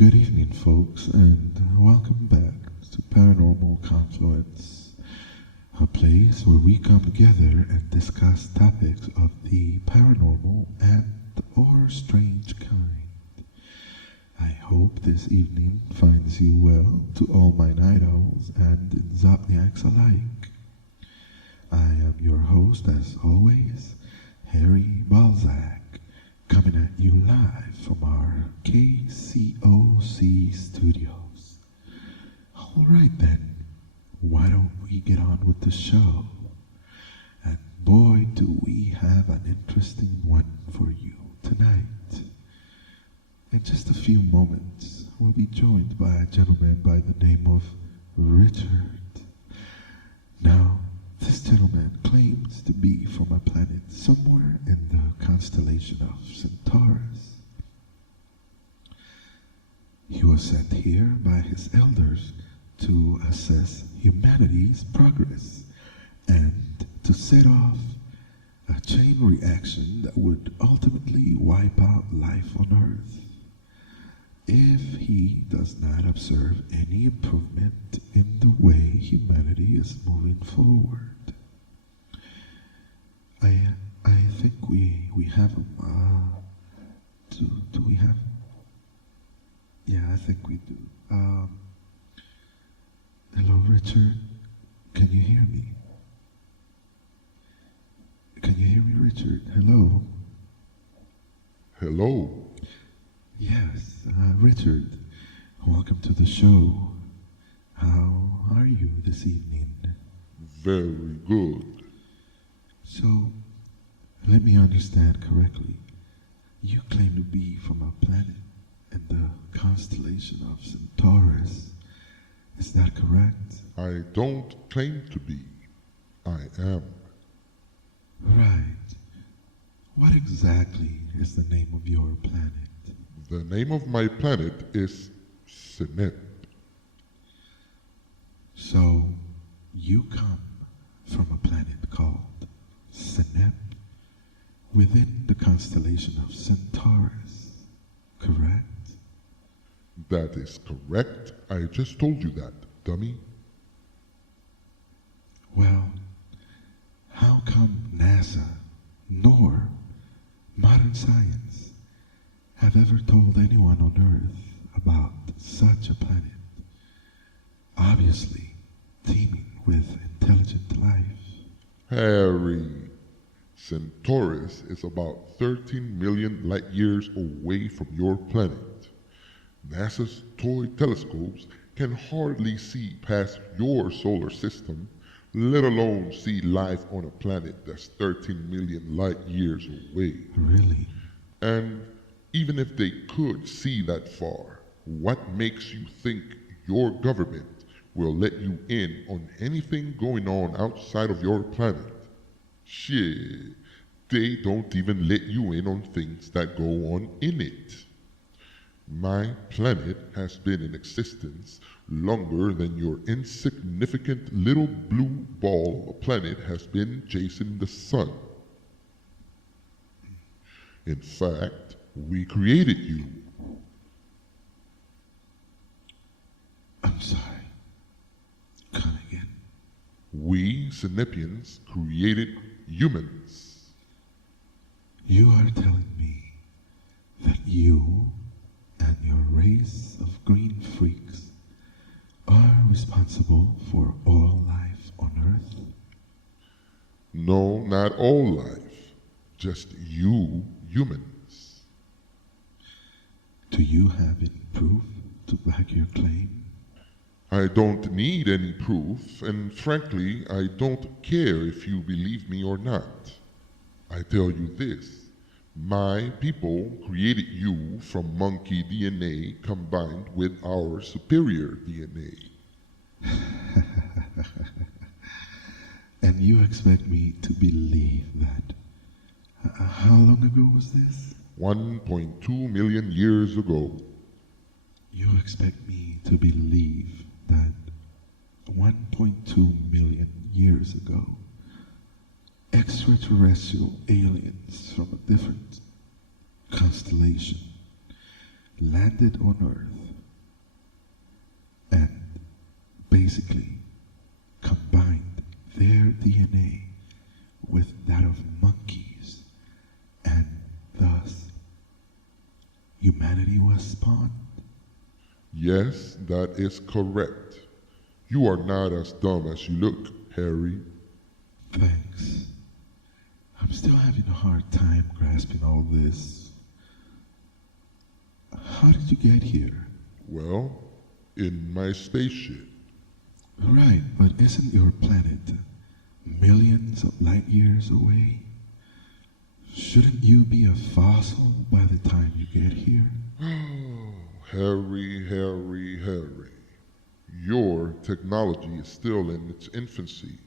Good evening, folks, and welcome back to Paranormal Confluence, a place where we come together and discuss topics of the paranormal and or strange kind. I hope this evening finds you well to all my night owls and insomniacs alike. I am your host, as always, Harry Balzac, coming at you live from our KCOC studios. Alright then, why don't we get on with the show? And boy, do we have an interesting one for you tonight. In just a few moments, we'll be joined by a gentleman by the name of Richard. Now, this gentleman claims to be from a planet somewhere in the constellation of Centaurus. He was sent here by his elders to assess humanity's progress and to set off a chain reaction that would ultimately wipe out life on Earth if he does not observe any improvement in the way humanity is moving forward. I think we have him. Do we have? Yeah, I think we do. Hello, Richard. Can you hear me? Can you hear me, Richard? Hello. Hello. Yes, Richard. Welcome to the show. How are you this evening? Very good. So, let me understand correctly. You claim to be from a planet in the constellation of Centaurus. Is that correct? I don't claim to be. I am. Right. What exactly is the name of your planet? The name of my planet is Senep. So, you come from a planet called Senep within the constellation of Centaurus, correct? That is correct. I just told you that, dummy. Well, how come NASA nor modern science have ever told anyone on Earth about such a planet? Obviously, teeming with intelligent life. Harry, Centaurus is about 13 million light years away from your planet. NASA's toy telescopes can hardly see past your solar system, let alone see life on a planet that's 13 million light years away. Really? And even if they could see that far, what makes you think your government will let you in on anything going on outside of your planet? Shit, they don't even let you in on things that go on in it. My planet has been in existence longer than your insignificant little blue ball of a planet has been chasing the sun. In fact, we created you. I'm sorry. Come again. We, Senepians, created humans. You are telling me that you and your race of green freaks are responsible for all life on Earth? No, not all life. Just you, humans. Do you have any proof to back your claim? I don't need any proof, and frankly, I don't care if you believe me or not. I tell you this. My people created you from monkey DNA combined with our superior DNA. And you expect me to believe that? How long ago was this? 1.2 million years ago. You expect me to believe that 1.2 million years ago, extraterrestrial aliens from a different constellation landed on Earth basically combined their DNA with that of monkeys, and thus humanity was spawned? Yes, that is correct. You are not as dumb as you look, Harry. Thanks. I'm still having a hard time grasping all this. How did you get here? Well, in my spaceship. Right, but isn't your planet millions of light years away? Shouldn't you be a fossil by the time you get here? Harry. Your technology is still in its infancy.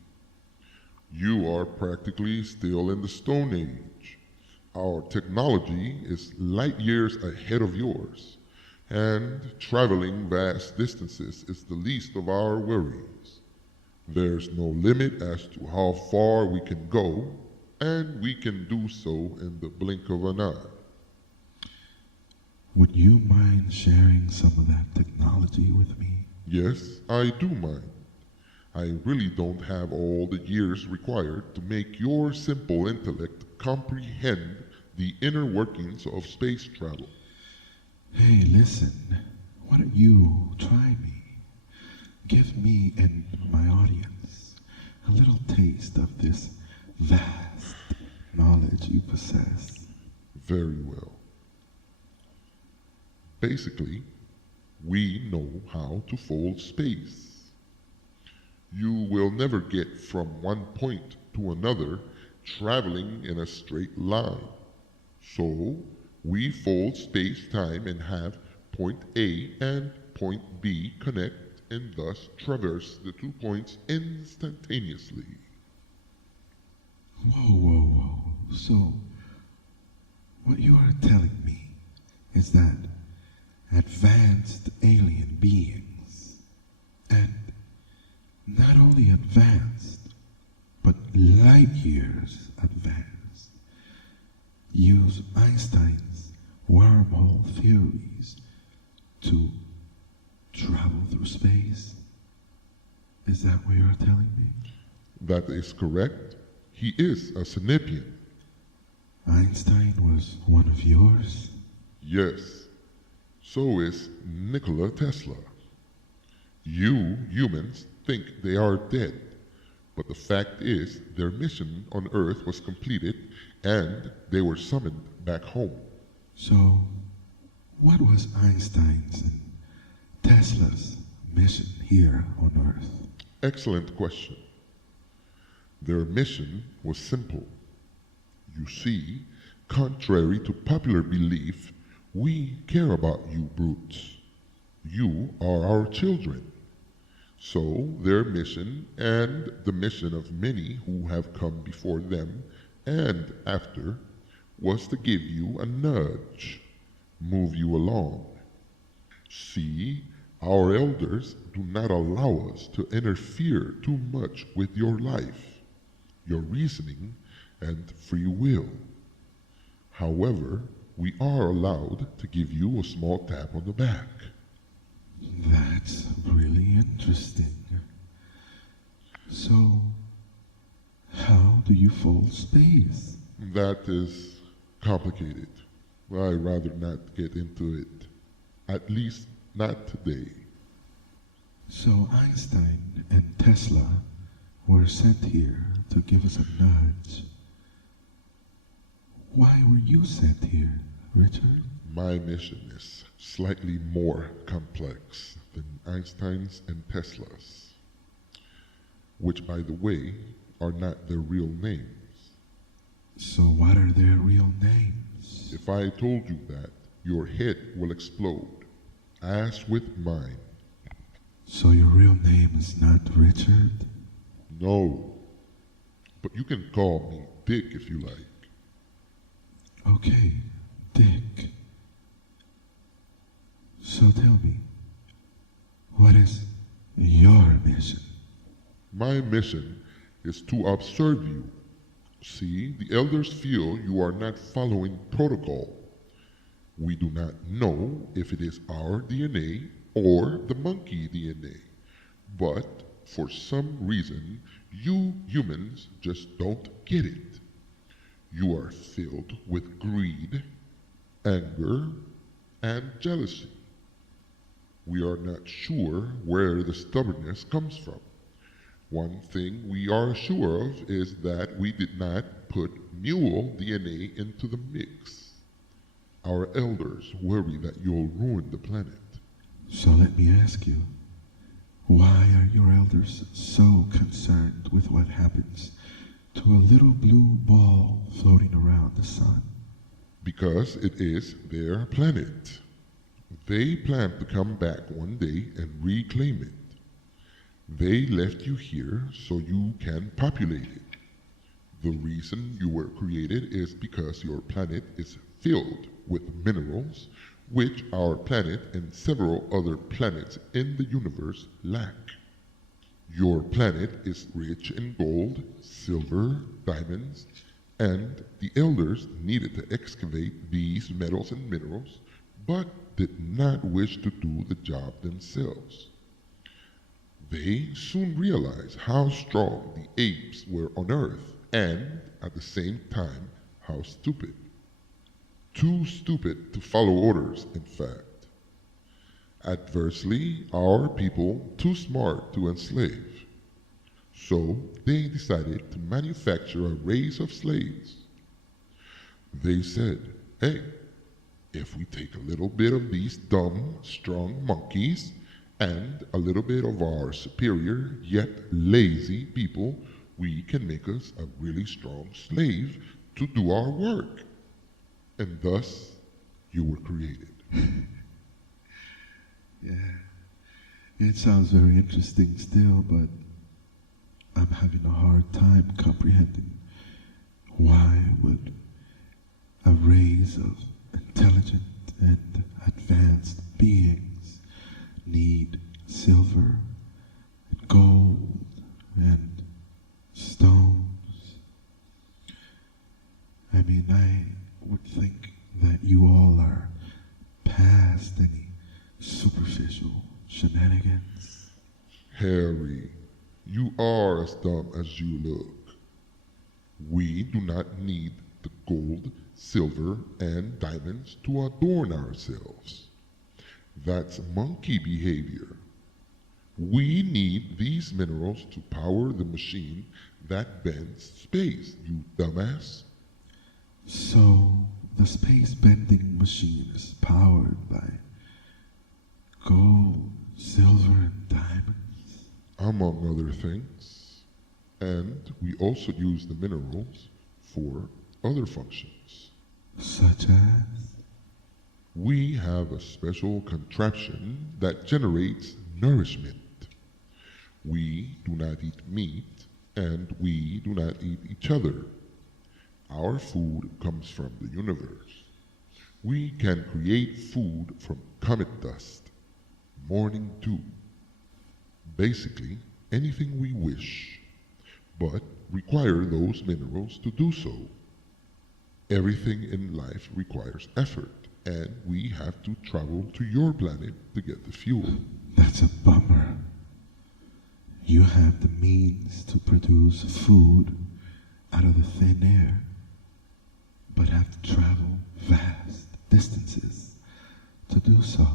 You are practically still in the Stone Age. Our technology is light years ahead of yours, and traveling vast distances is the least of our worries. There's no limit as to how far we can go, and we can do so in the blink of an eye. Would you mind sharing some of that technology with me? Yes, I do mind. I really don't have all the years required to make your simple intellect comprehend the inner workings of space travel. Hey, listen. Why don't you try me? Give me and my audience a little taste of this vast knowledge you possess. Very well. Basically, we know how to fold space. You will never get from one point to another traveling in a straight line. So, we fold space-time and have point A and point B connect and thus traverse the 2 points instantaneously. Whoa. So, what you are telling me is that advanced alien beings, and not only advanced, but light years advanced, use Einstein's wormhole theories to travel through space? Is that what you're telling me? That is correct. He is a Sinipian. Einstein was one of yours? Yes. So is Nikola Tesla. You humans think they are dead, but the fact is their mission on Earth was completed and they were summoned back home. So, what was Einstein's and Tesla's mission here on Earth? Excellent question. Their mission was simple. You see, contrary to popular belief, we care about you brutes. You are our children. So their mission, and the mission of many who have come before them and after, was to give you a nudge, move you along. See, our elders do not allow us to interfere too much with your life, your reasoning, and free will. However, we are allowed to give you a small tap on the back. That's really interesting. So, how do you fold space? That is complicated. I'd rather not get into it. At least not today. So Einstein and Tesla were sent here to give us a nudge. Why were you sent here, Richard? My mission is slightly more complex than Einstein's and Tesla's, which, by the way, are not their real names. So what are their real names? If I told you that, your head will explode, as with mine. So your real name is not Richard? No, but you can call me Dick if you like. Okay, Dick. So tell me, what is your mission? My mission is to observe you. See, the elders feel you are not following protocol. We do not know if it is our DNA or the monkey DNA, But for some reason, you humans just don't get it. You are filled with greed, anger, and jealousy. We are not sure where the stubbornness comes from. One thing we are sure of is that we did not put mule DNA into the mix. Our elders worry that you'll ruin the planet. So let me ask you, why are your elders so concerned with what happens to a little blue ball floating around the sun? Because it is their planet. They plan to come back one day and reclaim it. They left you here so you can populate it. The reason you were created is because your planet is filled with minerals which our planet and several other planets in the universe lack. Your planet is rich in gold, silver, diamonds, and the elders needed to excavate these metals and minerals, but did not wish to do the job themselves. They soon realized how strong the apes were on Earth, and at the same time, how stupid. Too stupid to follow orders, in fact. Adversely, our people too smart to enslave. So they decided to manufacture a race of slaves. They said, hey, if we take a little bit of these dumb, strong monkeys and a little bit of our superior yet lazy people, we can make us a really strong slave to do our work. And thus, you were created. Yeah, it sounds very interesting still, but I'm having a hard time comprehending why would a race of intelligent and advanced beings need silver and gold and stones. I mean, I would think that you all are past any superficial shenanigans. Harry, you are as dumb as you look. We do not need the gold, silver, and diamonds to adorn ourselves. That's monkey behavior. We need these minerals to power the machine that bends space, you dumbass. So, the space-bending machine is powered by gold, silver, and diamonds? Among other things. And we also use the minerals for other functions. Such as? We have a special contraption that generates nourishment. We do not eat meat, and we do not eat each other. Our food comes from the universe. We can create food from comet dust, morning dew, basically anything we wish, but require those minerals to do so. Everything in life requires effort, and we have to travel to your planet to get the fuel. That's a bummer. You have the means to produce food out of the thin air, but have to travel vast distances to do so.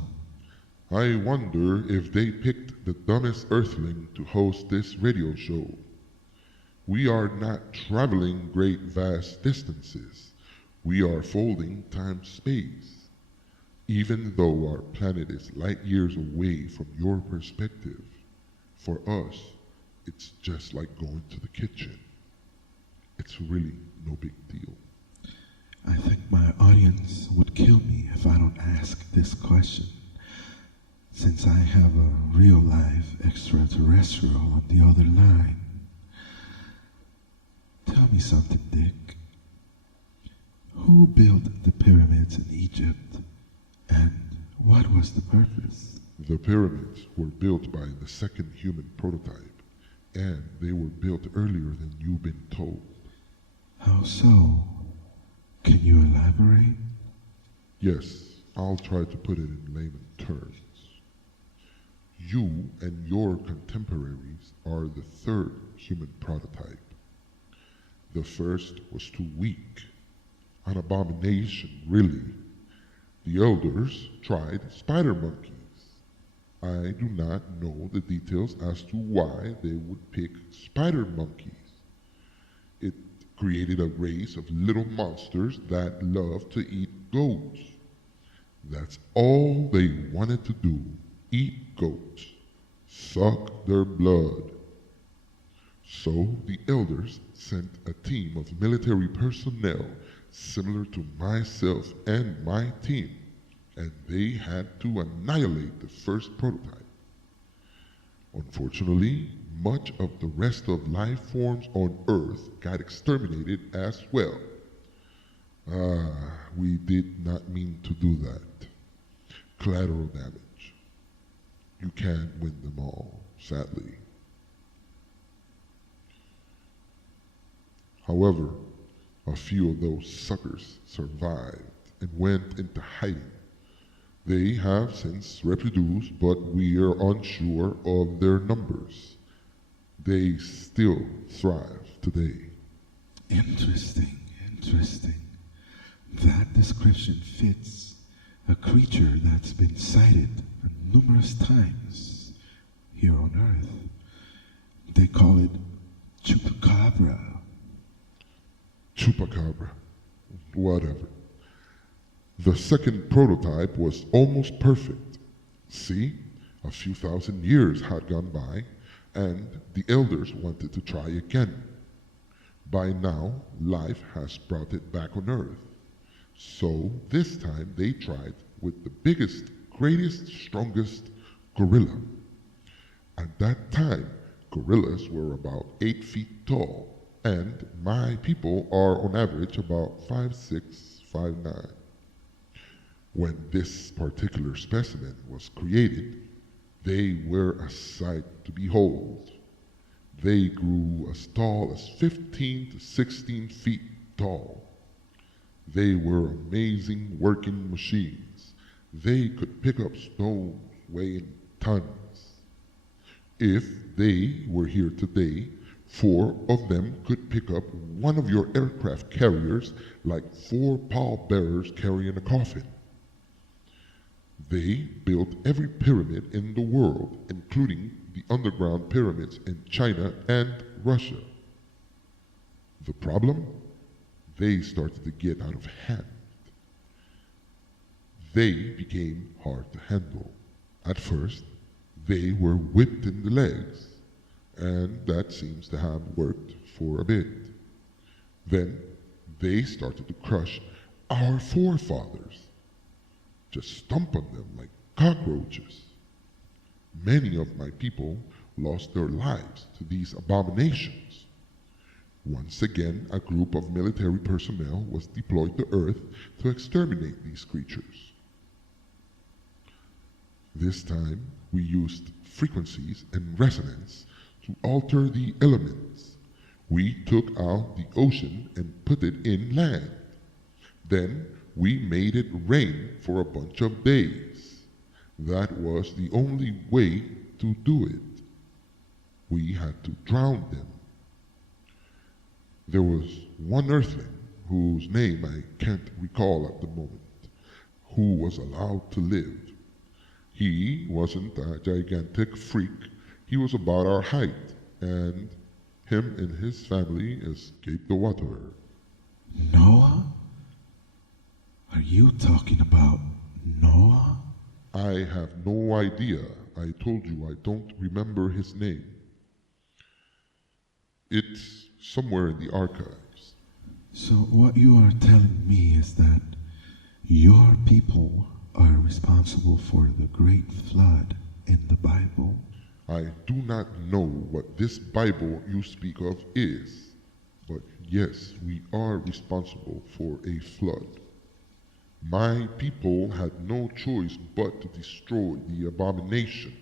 I wonder if they picked the dumbest earthling to host this radio show. We are not traveling great vast distances. We are folding time-space. Even though our planet is light years away from your perspective, for us, it's just like going to the kitchen. It's really no big deal. I think my audience would kill me if I don't ask this question, since I have a real-life extraterrestrial on the other line. Tell me something, Dick. Who built the pyramids in Egypt, and what was the purpose? The pyramids were built by the second human prototype, and they were built earlier than you've been told. How so? Can you elaborate? Yes, I'll try to put it in layman terms. You and your contemporaries are the third human prototype. The first was too weak, an abomination, really. The elders tried spider monkeys. I do not know the details as to why they would pick spider monkeys. It created a race of little monsters that loved to eat goats. That's all they wanted to do, eat goats, suck their blood. So the elders sent a team of military personnel similar to myself and my team, and they had to annihilate the first prototype. Unfortunately, much of the rest of life forms on Earth got exterminated as well. We did not mean to do that. Collateral damage. You can't win them all, sadly. However, a few of those suckers survived and went into hiding. They have since reproduced, but we are unsure of their numbers. They still thrive today. Interesting, interesting. That description fits a creature that's been sighted numerous times here on Earth. They call it chupacabra. Chupacabra. Whatever. The second prototype was almost perfect. See, a few thousand years had gone by, and the elders wanted to try again. By now, life has brought it back on Earth. So this time they tried with the biggest, greatest, strongest gorilla. At that time, gorillas were about 8 feet tall, and my people are on average about 5'6", 5'9". When this particular specimen was created, they were a sight to behold. They grew as tall as 15 to 16 feet tall. They were amazing working machines. They could pick up stones weighing tons. If they were here today, 4 of them could pick up one of your aircraft carriers like 4 pallbearers carrying a coffin. They built every pyramid in the world, including the underground pyramids in China and Russia. The problem? They started to get out of hand. They became hard to handle. At first, they were whipped in the legs, and that seems to have worked for a bit. Then they started to crush our forefathers, just stomp on them like cockroaches. Many of my people lost their lives to these abominations. Once again, a group of military personnel was deployed to Earth to exterminate these creatures. This time, we used frequencies and resonance to alter the elements. We took out the ocean and put it in land. Then we made it rain for a bunch of days. That was the only way to do it. We had to drown them. There was one earthling, whose name I can't recall at the moment, who was allowed to live. He wasn't a gigantic freak. He was about our height, and him and his family escaped the water. Noah? Are you talking about Noah? I have no idea. I told you I don't remember his name. It's somewhere in the archives. So what you are telling me is that your people are responsible for the great flood in the Bible? I do not know what this Bible you speak of is, but yes, we are responsible for a flood. My people had no choice but to destroy the abomination,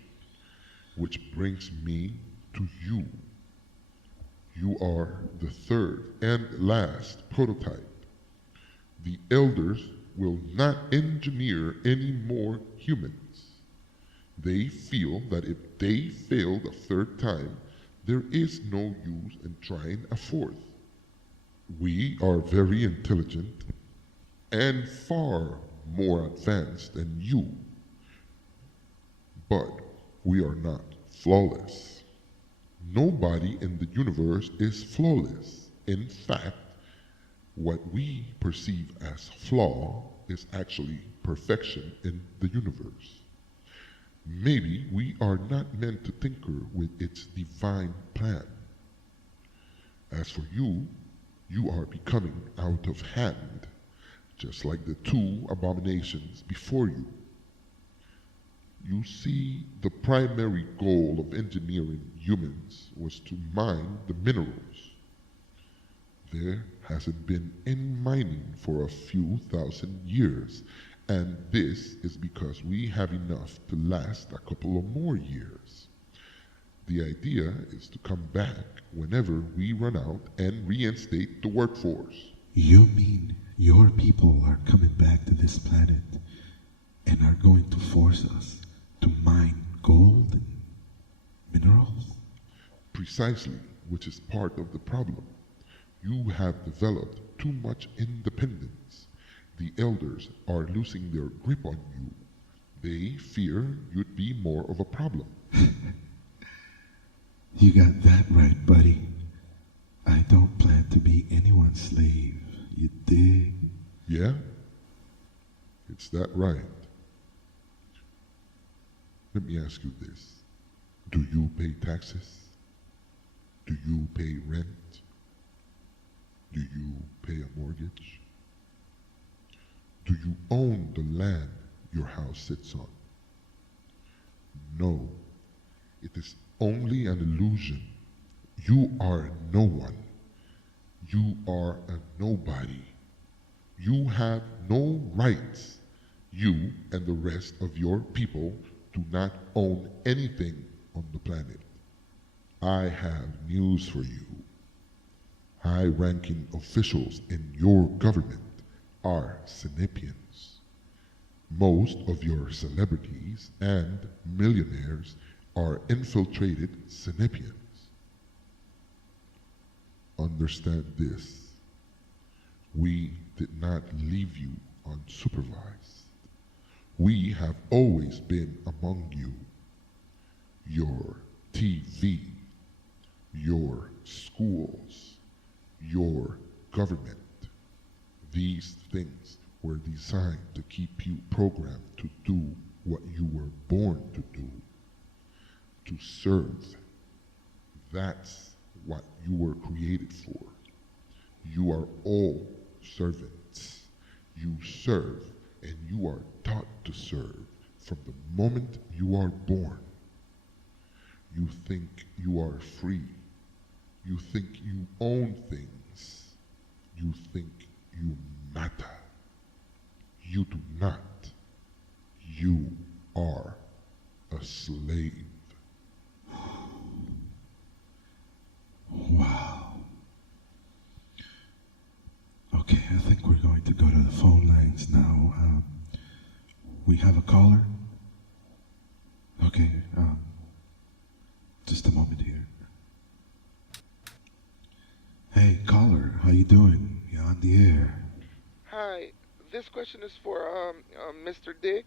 which brings me to you. You are the third and last prototype. The elders will not engineer any more humans. They feel that if they failed a third time, there is no use in trying a fourth. We are very intelligent and far more advanced than you, but we are not flawless. Nobody in the universe is flawless. In fact, what we perceive as flaw is actually perfection in the universe. Maybe we are not meant to tinker with its divine plan. As for you, you are becoming out of hand, just like the two abominations before you. You see, the primary goal of engineering humans was to mine the minerals. There hasn't been any mining for a few thousand years, and this is because we have enough to last a couple of more years. The idea is to come back whenever we run out and reinstate the workforce. You mean your people are coming back to this planet and are going to force us to mine gold and minerals? Precisely, which is part of the problem. You have developed too much independence. The elders are losing their grip on you. They fear you'd be more of a problem. You got that right, buddy. I don't plan to be anyone's slave. You dig? Yeah? It's that right. Let me ask you this. Do you pay taxes? Do you pay rent? Do you pay a mortgage? Do you own the land your house sits on? No, it is only an illusion. You are no one. You are a nobody. You have no rights. You and the rest of your people do not own anything on the planet. I have news for you. High-ranking officials in your government are Sinopians. Most of your celebrities and millionaires are infiltrated Sinopians. Understand this. We did not leave you unsupervised. We have always been among you. Your TV, your schools, your government. These things were designed to keep you programmed to do what you were born to do, to serve. That's what you were created for. You are all servants. You serve, and you are taught to serve from the moment you are born. You think you are free. You think you own things. You think you matter. You do not. You are a slave. Wow. Okay, I think we're going to go to the phone lines now. We have a caller? Okay, just a moment here. Hey, caller, how you doing? You're on the air. Hi, this question is for Mr. Dick.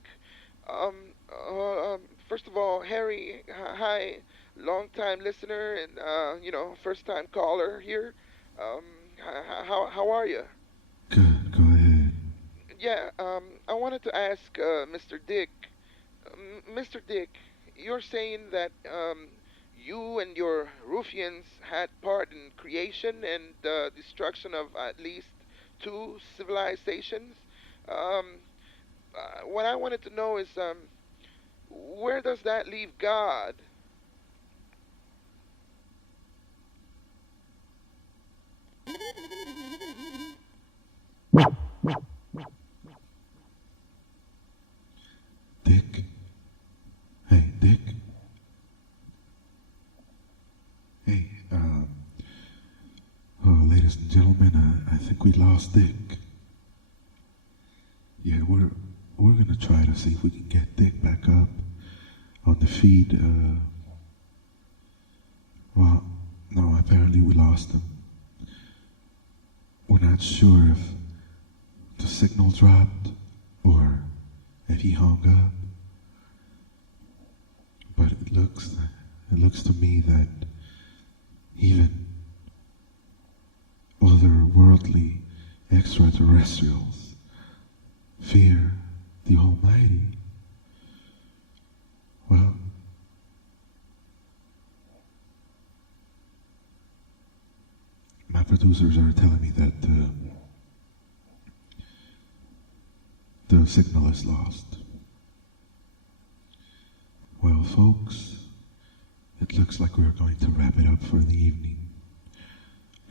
First of all, Harry, hi, long-time listener and first-time caller here. How are you? Good, go ahead. Yeah, I wanted to ask Mr. Dick. Mr. Dick, you're saying that you and your Ruffians had part in creation and destruction of at least two civilizations. Um, what I wanted to know is where does that leave God? Dick? Hey, Dick? Hey, ladies and gentlemen, I think we lost Dick. Yeah, we're gonna try to see if we can get Dick back up. on the feed. Well, no, apparently we lost him. We're not sure if the signal dropped or if he hung up. But it looks to me that even otherworldly extraterrestrials fear the Almighty. Well, my producers are telling me that the signal is lost. Well, folks, it looks like we're going to wrap it up for the evening.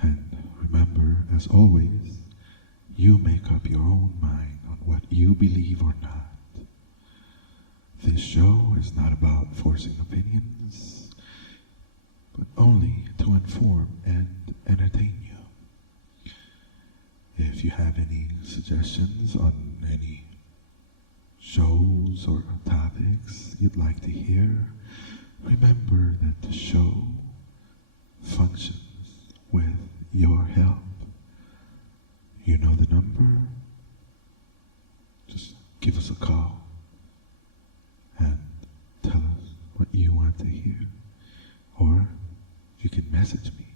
And remember, as always, you make up your own mind on what you believe or not. This show is not about forcing opinions, but only to inform and entertain you. If you have any suggestions on any shows or topics you'd like to hear, remember that the show functions with your help. You know the number? Just give us a call and tell us what you want to hear. Or you can message me.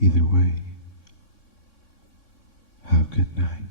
Either way, have a good night.